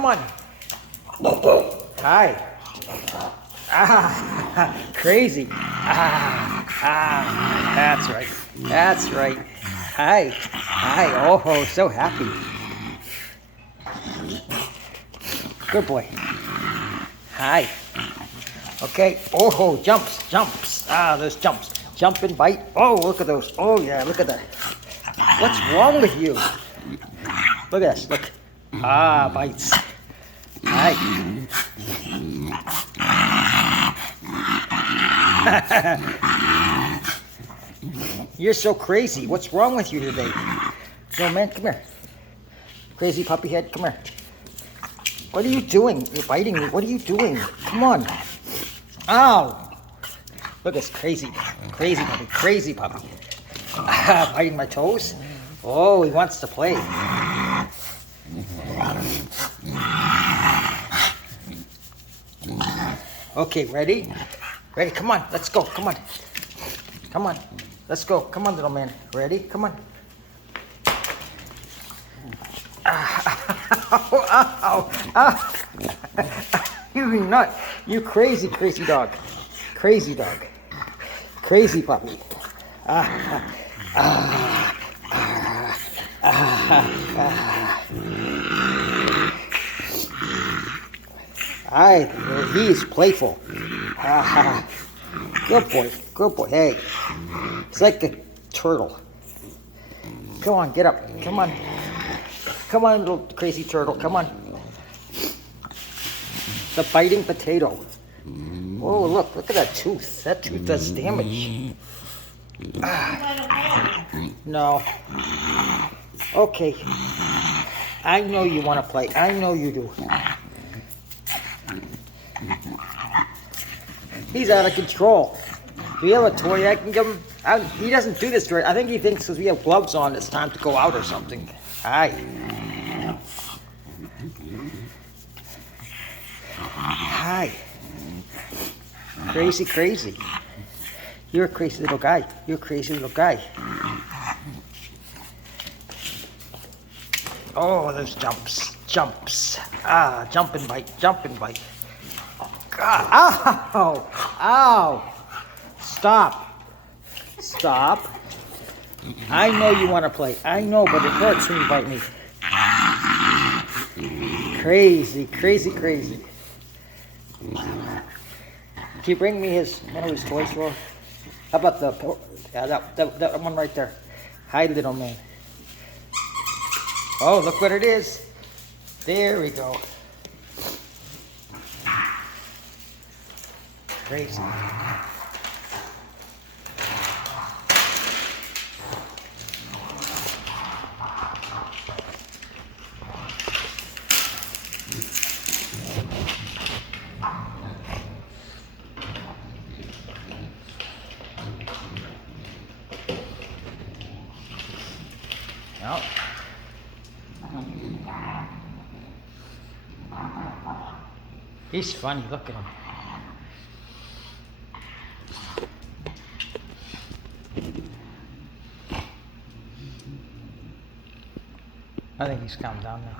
come on. Hi. Ah, crazy. That's right. That's right. Hi. Hi. Oh, so happy. Good boy. Hi. Okay. Oh, jumps, jumps. Those jumps. Jump and bite. Oh, look at those. Oh, yeah, look at that. What's wrong with you? Look at this. Look. Bites. Hi. You're so crazy. What's wrong with you today? No, man, come here. Crazy puppy head, come here. What are you doing? You're biting me. What are you doing? Come on. Ow. Look, it's crazy. Crazy puppy. Crazy puppy. Biting my toes? Oh, he wants to play. Okay, ready? Ready, come on. Let's go. Come on. Come on. Let's go. Come on, little man. Ready? Come on. Ow. You nut. You crazy, crazy dog. Crazy dog. Crazy puppy. He's playful. Good boy. Good boy. Hey. It's like a turtle. Come on, get up. Come on. Come on, little crazy turtle. Come on. The biting potato. Oh, look at that tooth. That tooth does damage. No. Okay. I know you want to play. I know you do. He's out of control. Do you have a toy I can give him? He doesn't do this very. I think he thinks because we have gloves on, it's time to go out or something. Hi. Hi. Crazy, crazy. You're a crazy little guy. You're a crazy little guy. Oh, those jumps. Jumps. Jump and bite. Jump and bite. God. Ow. Ow. Stop. Stop. I know you want to play. I know, but it hurts when you bite me. Crazy, crazy, crazy. Can you bring me one of his toys for? How about that one right there? Hi, little man. Oh, look what it is. There we go. Crazy. Well, he's funny. Look at him. I think he's calmed down now.